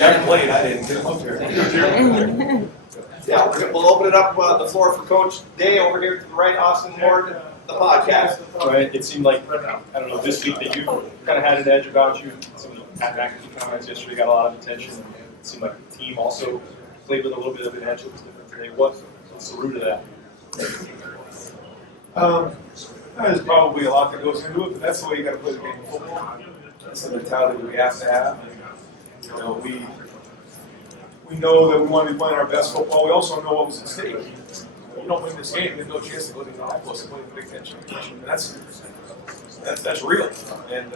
Jack played, I didn't get him up here. Yeah, we'll open it up, the floor for Coach Day over here to the right, Austin Ward, the podcast. Right. It seemed like, I don't know, this week that you kind of had an edge about you. Some of the Pat McAfee comments yesterday got a lot of attention. It seemed like the team also played with a little bit of an edge that was different today. What's the root of that? There's probably a lot that goes into it, but that's the way you got to play the game of football. That's the mentality we have to have. You know, we know that we want to be playing our best football. We also know what was at stake. If you don't win this game, there's no chance to go to the Office and play the Big Ten championship. And that's real. And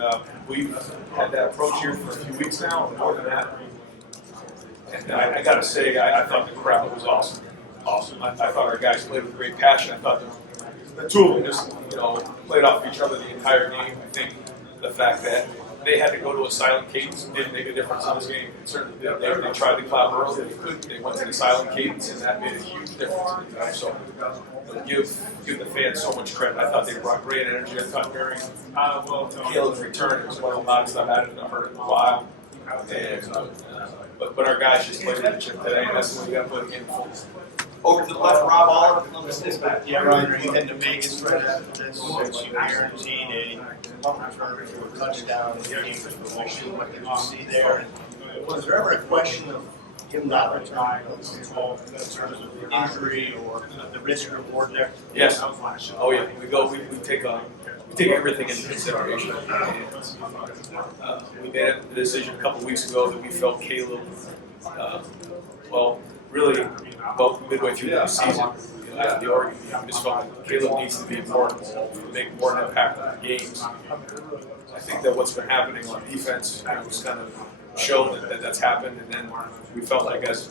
we've had that approach here for a few weeks now, and more than that. And I got to say, I thought the crowd was awesome. I thought our guys played with great passion. I thought the two of them just, played off each other the entire game. I think the fact that they had to go to a silent cadence didn't make a difference in this game. It certainly did. They tried to clap early. They couldn't. They went to the silent cadence, and that made a huge difference. So give the fans so much credit. I thought they brought great energy. I thought during Caleb's return, it was one of the loudest I've had it in a while. And, but our guys just played with the chip today, and that's when we got to play the game full. Over to the left, Rob Oliver, Columbus Dispatch. Yeah, Ryan, you head to Vegas right after this. You guaranteed a punt return for a touchdown in the game for promotion. What did you see there? And was there ever a question of him not returning in terms of injury or the risk reward there? Yes. Oh yeah. We take everything into consideration. We made a decision a couple weeks ago that we felt Caleb, really about midway through the season, after the Oregon game, we just felt like Caleb needs to be more involved, make more of an impact on the games. I think that what's been happening on defense has kind of shown that that's happened, and then we felt like as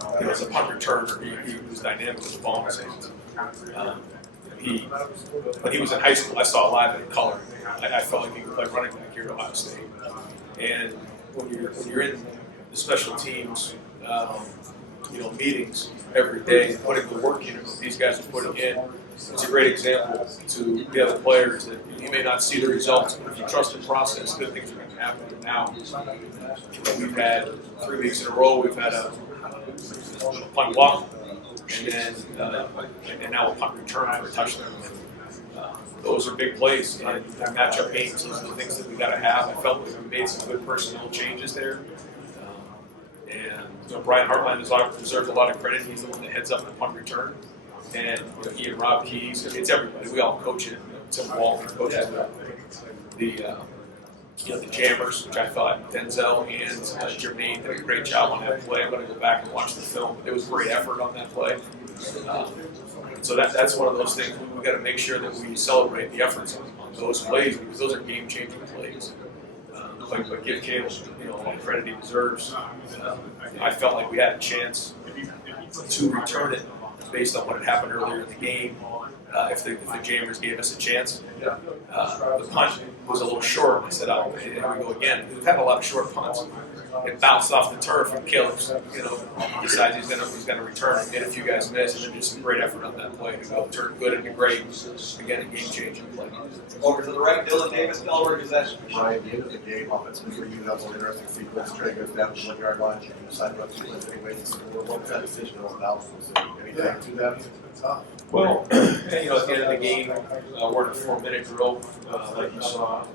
a punt returner, he was dynamic with the ball in his hands. When he was in high school, I saw live in color. I felt like he could play running back here at Ohio State. And when you're in the special teams, meetings every day, putting the work in that these guys are putting in, it's a great example to the other players that you may not see the results, but if you trust the process, good things are going to happen. Now, we've had 3 weeks in a row, we've had a punt walk, and now a punt return for a touchdown. Those are big plays, and matchup games, those are the things that we got to have. I felt like we made some good personnel changes there. And Brian Hartline deserves a lot of credit. He's the one that heads up the punt return. And he and Rob Keys, it's everybody. We all coach it. Tim Walton coaches the jammers, which I thought Denzel and Jermaine did a great job on that play. I'm going to go back and watch the film. It was great effort on that play. So that's one of those things we've got to make sure that we celebrate the efforts on those plays, because those are game-changing plays. But give Caleb, all the credit he deserves. I felt like we had a chance to return it based on what had happened earlier in the game. If the Jammers gave us a chance, the punt was a little short. I said, here we go again. We've had a lot of short punts. It bounced off the turf, and Caleb, decides he's going to return and made a few guys miss, and then just some great effort on that play to go turn good into great. Again, a game-changing play. Over to the right, Dylan Davis, Delaware Gazette. Ryan, the end of the game, offensively for you, that was an interesting sequence. Trey goes down to the 1 yard line, and decide what to do anyway. What kind of decision was that? Was there anything to that? Well, at the end of the game, we're in a 4-minute drill, like you saw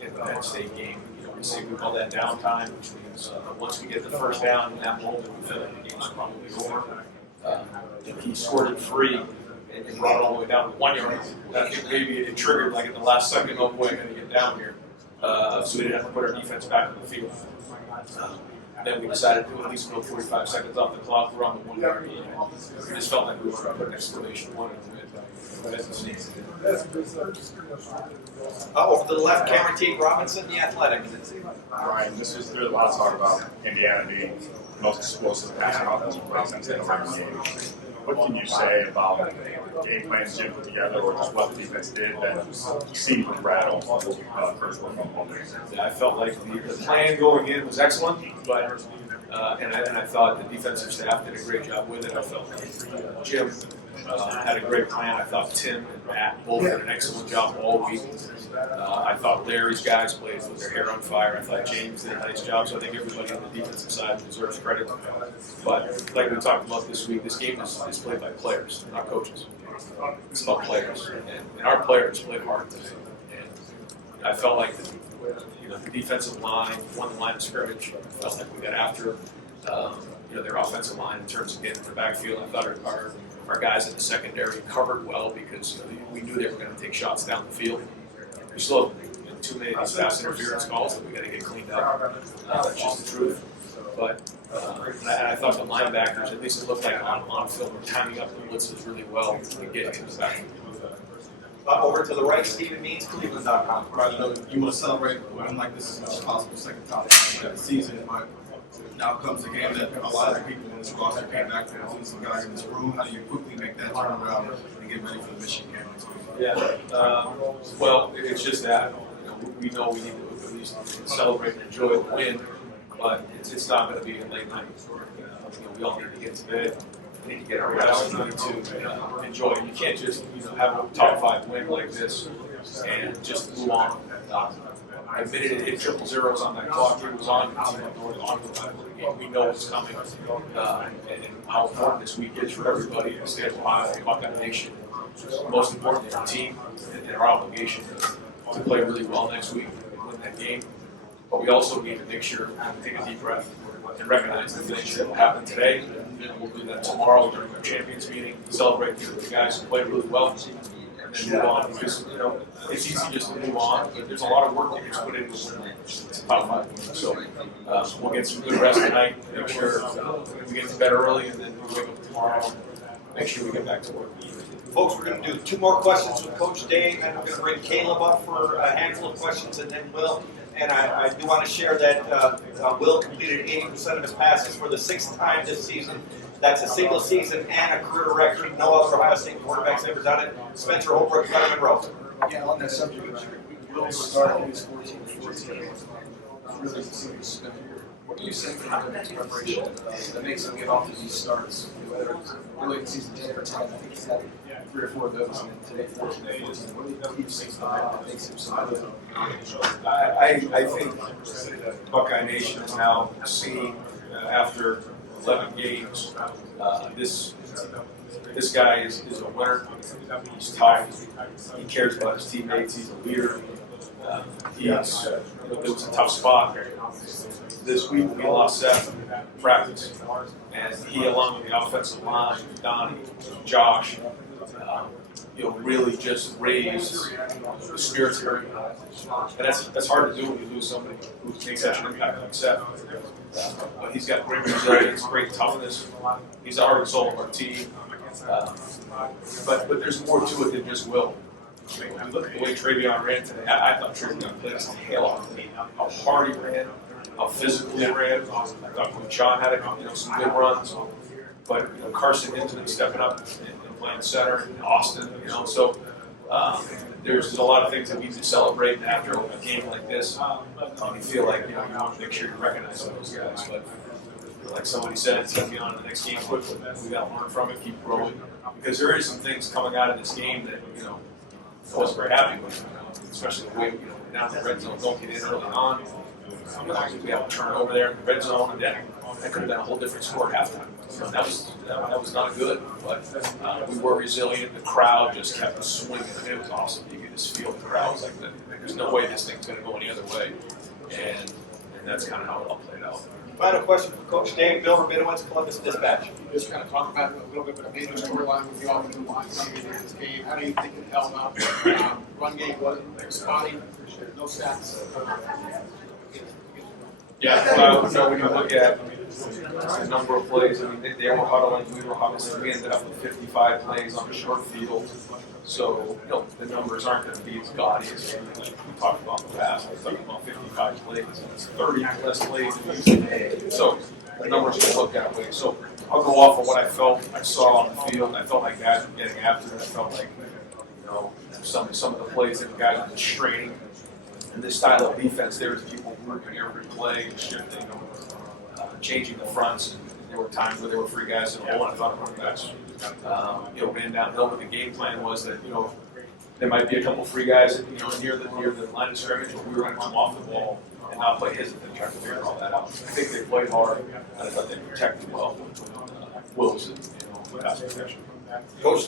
in the Penn State game. We call that downtime, which means once we get the first down in that moment, we feel like the game's probably over. He scored it free and brought it all the way down to 1 yard. I think maybe it triggered like at the last second, oh boy, I'm going to get down here. So we didn't have to put our defense back in the field. Then we decided to at least go 45 seconds off the clock. We're on the 1 yard. We just felt like we were going to put an exclamation point on it. Over to the left, Cameron T. Robinson, The Athletic. Ryan, there's a lot of talk about Indiana being the most explosive passing offensive play since the Oregon game. What can you say about the game plans Jim put together, or just what the defense did that seemed to rattle first one? I felt like the plan going in was excellent, but and I thought the defensive staff did a great job with it. I felt like Jim had a great plan. I thought Tim and Matt both did an excellent job all week. I thought Larry's guys played with their hair on fire. I thought James did a nice job. So I think everybody on the defensive side deserves credit. But like we talked about this week, this game is played by players, not coaches. It's about players, and our players played hard today. And I felt like the defensive line won the line of scrimmage. I felt like we got after their offensive line in terms of getting in the backfield. I thought our guys in the secondary covered well because we knew they were going to take shots down the field. We still have too many of these pass interference calls that we got to get cleaned up. That's just the truth. But I thought the linebackers, at least it looked like on film, were timing up the blitzes really well and getting in the backfield. Over to the right, Stephen Means, Cleveland.com. Right, I know you want to celebrate a win like this as much as possible, second time of the season, but now comes the game that a lot of the people in this roster came back from, including some guys in this room. How do you quickly make that turnaround and get ready for the Michigan game? Yeah, well, it's just that we know we need to at least celebrate and enjoy the win, but it's not going to be a late night. We all need to get to bed. We need to get our rest. We need to enjoy it. You can't just have a top 5 win like this and just move on. I admitted it hit 0-0s on that clock. It was on. We know what's coming and how important this week is for everybody in the state of Ohio, Buckeye Nation. Most importantly, the team and our obligation to play really well next week and win that game. But we also need to make sure we take a deep breath and recognize the things that will happen today. And we'll do that tomorrow during our champions meeting. Celebrate the guys who played really well and then move on. Because it's easy just to move on, but there's a lot of work that gets put into it's a top 5 win. So we'll get some good rest tonight. Make sure we get to bed early, and then we'll wake up tomorrow and make sure we get back to work. Folks, we're going to do 2 more questions with Coach Dave, and we're going to bring Caleb up for a handful of questions, and then Will. And I do want to share that Will completed 80% of his passes for the 6th time this season. That's a single season and a career record. No other Ohio State quarterback's ever done it. Spencer Holbrook, Letterman Rowe. Yeah, on that subject, Will started his 14 really seems what do you say for the next preparation that makes him get off to these starts? Whether it's really in season 10 or 10, I think he's had 3 or 4 of those, and today 14. What do you say that makes him so good? I think Buckeye Nation is now seeing after 11 games, this guy is a winner. He's tough. He cares about his teammates. He's a leader. It was a tough spot. This week we lost Seth in practice, and he, along with the offensive line, Donnie, Josh, really just raised the spirits of everybody. And that's hard to do when you lose somebody who makes such an impact like Seth. But he's got great resilience, great toughness. He's the heart and soul of our team. But there's more to it than just will. When you look at the way Travion ran today, I thought Travion played his tail off. How hard he ran, how physical he ran. I thought when John had some good runs. But Carson Hinton stepping up and playing center, and Austin, so there's a lot of things that we need to celebrate after a game like this. You feel like you want to make sure you recognize those guys, but like somebody said, it's going to be on the next game quickly. We got to learn from it, keep growing, because there is some things coming out of this game that I wasn't very happy with, especially the way down the red zone, don't get in early on. We have a turnover there in the red zone, and that could have been a whole different score at halftime. That was not good, but we were resilient. The crowd just kept swinging. It was awesome. You could just feel the crowd. Like there's no way this thing's going to go any other way, and that's kind of how it all played out. Final question for Coach Dave. Bill Rabinowitz, Columbus Dispatch. Just kind of talk about a little bit of a major storyline with the offensive line coming into this game. How do you think it held up? Run game wasn't spotty. No stats. Yeah, when you look at the number of plays, they were huddling, we were huddling. We ended up with 55 plays on a short field. So, the numbers aren't going to be as gaudy as we talked about in the past. We're talking about 55 plays, and it's 30 less plays than usually. So, the numbers can look that way. So, I'll go off of what I saw on the field. I felt like guys were getting after it. I felt like, some of the plays that the guys were just straining. And this style of defense, there's people working every play and shifting, changing the fronts there were times where there were free guys in the hole, and I thought running backs, ran downhill. But the game plan was that, there might be a couple free guys, near the line of scrimmage, but we were going to come off the ball and not play hesitant, trying to figure all that out. I think they played hard, and I thought they protected well. Wilson, pass protection. Coach,